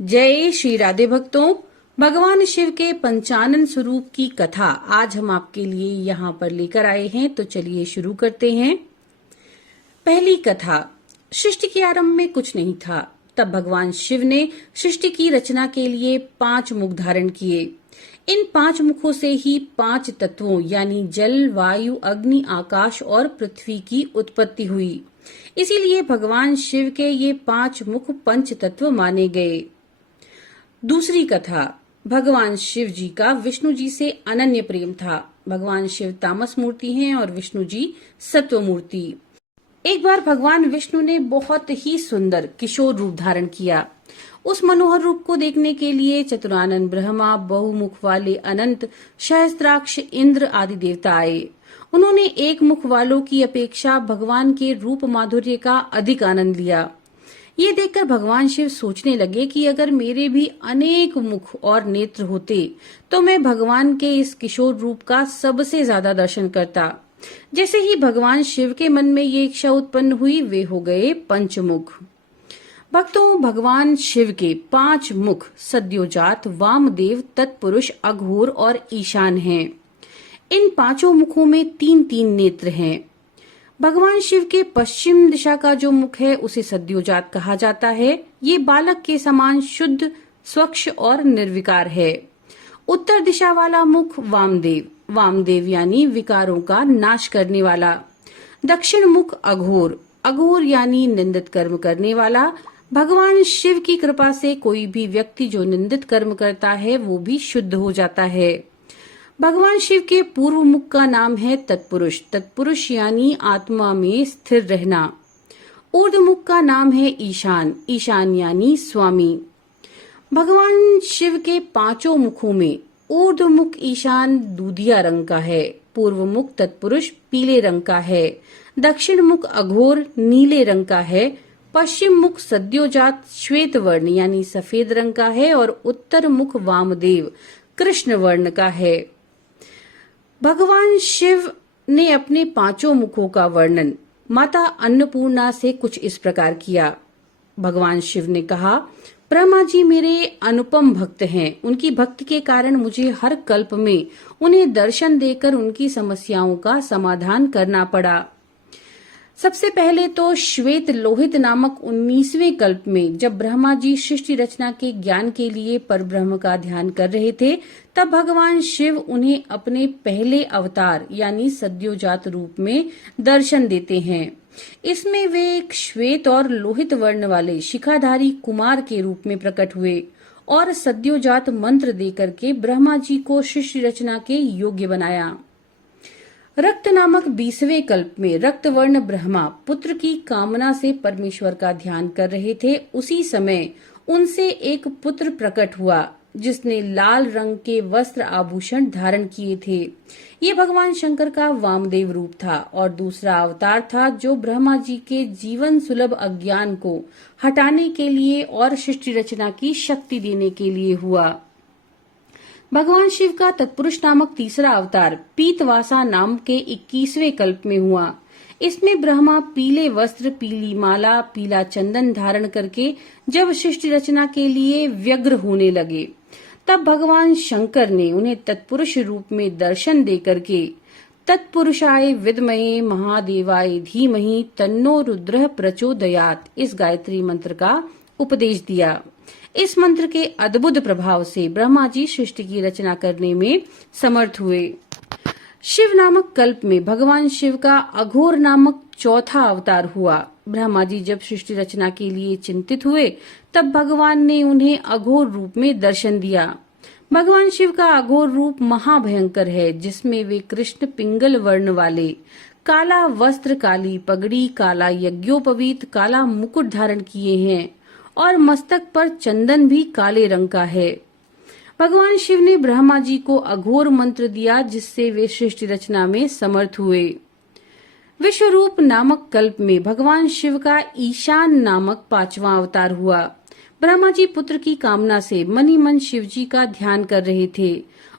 जय श्री राधे भक्तों। भगवान शिव के पंचानन स्वरूप की कथा आज हम आपके लिए यहाँ पर लेकर आए हैं, तो चलिए शुरू करते हैं। पहली कथा। सृष्टि के आरंभ में कुछ नहीं था। तब भगवान शिव ने सृष्टि की रचना के लिए 5 मुख धारण किए। इन 5 मुखों से ही 5 तत्वों यानी जल, वायु, अग्नि, आकाश और पृथ्वी की उत्पत्ति हुई। इसीलिए भगवान शिव के ये 5 मुख पंच तत्व माने गए। दूसरी कथा। भगवान शिव जी का विष्णु जी से अनन्य प्रेम था। भगवान शिव तामस मूर्ति हैं और विष्णु जी सत्व मूर्ति। एक बार भगवान विष्णु ने बहुत ही सुंदर किशोर रूप धारण किया। उस मनोहर रूप को देखने के लिए चतुरानन ब्रह्मा, बहुमुख वाले अनंत, सहस्त्राक्ष इंद्र आदि देवता आए। उन्होंने एक मुख वालों की अपेक्षा भगवान के रूप माधुर्य का अधिक आनंद लिया। ये देखकर भगवान शिव सोचने लगे कि अगर मेरे भी अनेक मुख और नेत्र होते तो मैं भगवान के इस किशोर रूप का सबसे ज्यादा दर्शन करता। जैसे ही भगवान शिव के मन में ये इच्छा उत्पन्न हुई, वे हो गए पंचमुख। भक्तों, भगवान शिव के 5 मुख सद्योजात, वामदेव, तत्पुरुष, अघोर और ईशान हैं। इन 5 मुखों में 3-3 नेत्र हैं। भगवान शिव के पश्चिम दिशा का जो मुख है उसे सद्योजात कहा जाता है। ये बालक के समान शुद्ध, स्वच्छ और निर्विकार है। उत्तर दिशा वाला मुख वामदेव, वामदेव यानी विकारों का नाश करने वाला। दक्षिण मुख अघोर, अघोर यानी निंदित कर्म करने वाला। भगवान शिव की कृपा से कोई भी व्यक्ति जो निंदित कर्म करता है वो भी शुद्ध हो जाता है। भगवान शिव के पूर्व मुख का नाम है तत्पुरुष, तत्पुरुष यानी आत्मा में स्थिर रहना। ऊर्ध्व मुख का नाम है ईशान, ईशान यानी स्वामी। भगवान शिव के 5 मुखों में ऊर्ध्व मुख ईशान दूधिया रंग का है, पूर्व मुख तत्पुरुष पीले रंग का है, दक्षिण मुख अघोर नीले रंग का है, पश्चिम मुख सद्योजात श्वेत वर्ण यानी सफेद रंग का है और उत्तर मुख वामदेव कृष्ण वर्ण का है। भगवान शिव ने अपने 5 मुखों का वर्णन माता अन्नपूर्णा से कुछ इस प्रकार किया। भगवान शिव ने कहा, ब्रह्मा जी मेरे अनुपम भक्त हैं। उनकी भक्ति के कारण मुझे हर कल्प में उन्हें दर्शन देकर उनकी समस्याओं का समाधान करना पड़ा। सबसे पहले तो श्वेत लोहित नामक 19वें कल्प में जब ब्रह्मा जी सृष्टि रचना के ज्ञान के लिए परब्रह्म का ध्यान कर रहे थे, तब भगवान शिव उन्हें अपने पहले अवतार यानी सद्योजात रूप में दर्शन देते हैं। इसमें वे एक श्वेत और लोहित वर्ण वाले शिखाधारी कुमार के रूप में प्रकट हुए और सद्योजात मंत्र देकर के ब्रह्मा जी को सृष्टि रचना के योग्य बनाया। रक्त नामक 20वें कल्प में रक्तवर्ण ब्रह्मा पुत्र की कामना से परमेश्वर का ध्यान कर रहे थे। उसी समय उनसे एक पुत्र प्रकट हुआ जिसने लाल रंग के वस्त्र आभूषण धारण किए थे। ये भगवान शंकर का वामदेव रूप था और दूसरा अवतार था जो ब्रह्मा जी के जीवन सुलभ अज्ञान को हटाने के लिए और सृष्टि रचना की शक्ति देने के लिए हुआ। भगवान शिव का तत्पुरुष नामक तीसरा अवतार पीतवासा नाम के 21वें कल्प में हुआ। इसमें ब्रह्मा पीले वस्त्र, पीली माला, पीला चंदन धारण करके जब सृष्टि रचना के लिए व्यग्र होने लगे, तब भगवान शंकर ने उन्हें तत्पुरुष रूप में दर्शन देकर के तत्पुरुषाय विद्महे महादेवाय धीमहि तन्नो रुद्रः प्रचोदयात् इस गायत्री मंत्र का उपदेश दिया। इस मंत्र के अद्भुत प्रभाव से ब्रह्मा जी सृष्टि की रचना करने में समर्थ हुए। शिव नामक कल्प में भगवान शिव का अघोर नामक 4था अवतार हुआ। ब्रह्मा जी जब सृष्टि रचना के लिए चिंतित हुए, तब भगवान ने उन्हें अघोर रूप में दर्शन दिया। भगवान शिव का अघोर रूप महाभयंकर है, जिसमें वे कृष्ण पिंगल वर्ण वाले, काला वस्त्र, काली पगड़ी, काला यज्ञोपवीत, काला मुकुट धारण किए हैं और मस्तक पर चंदन भी काले रंग का है। भगवान शिव ने ब्रह्मा जी को अघोर मंत्र दिया जिससे वे सृष्टि रचना में समर्थ हुए। विश्वरूप नामक कल्प में भगवान शिव का ईशान नामक 5वां अवतार हुआ। ब्रह्मा जी पुत्र की कामना से मनी मन शिव जी का ध्यान कर रहे थे।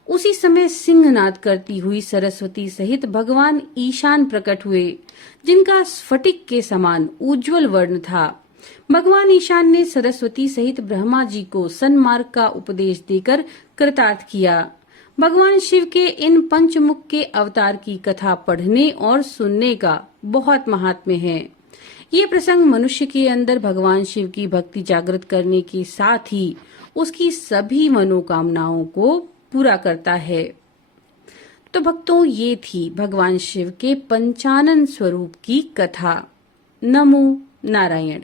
उसी समय सिंहनाद करती हुई सरस्वती सहित भगवान ईशान प्रकट हुए, जिनका स्फटिक के समान उज्जवल वर्ण था। भगवान ईशान ने सरस्वती सहित ब्रह्मा जी को सन्मार्ग का उपदेश देकर कृतार्थ किया। भगवान शिव के इन पंचमुख के अवतार की कथा पढ़ने और सुनने का बहुत महात्म्य है। ये प्रसंग मनुष्य के अंदर भगवान शिव की भक्ति जागृत करने के साथ ही उसकी सभी मनोकामनाओं को पूरा करता है। तो भक्तों, ये थी भगवान शिव के पंचानन स्वरूप की कथा। नमो नारायण।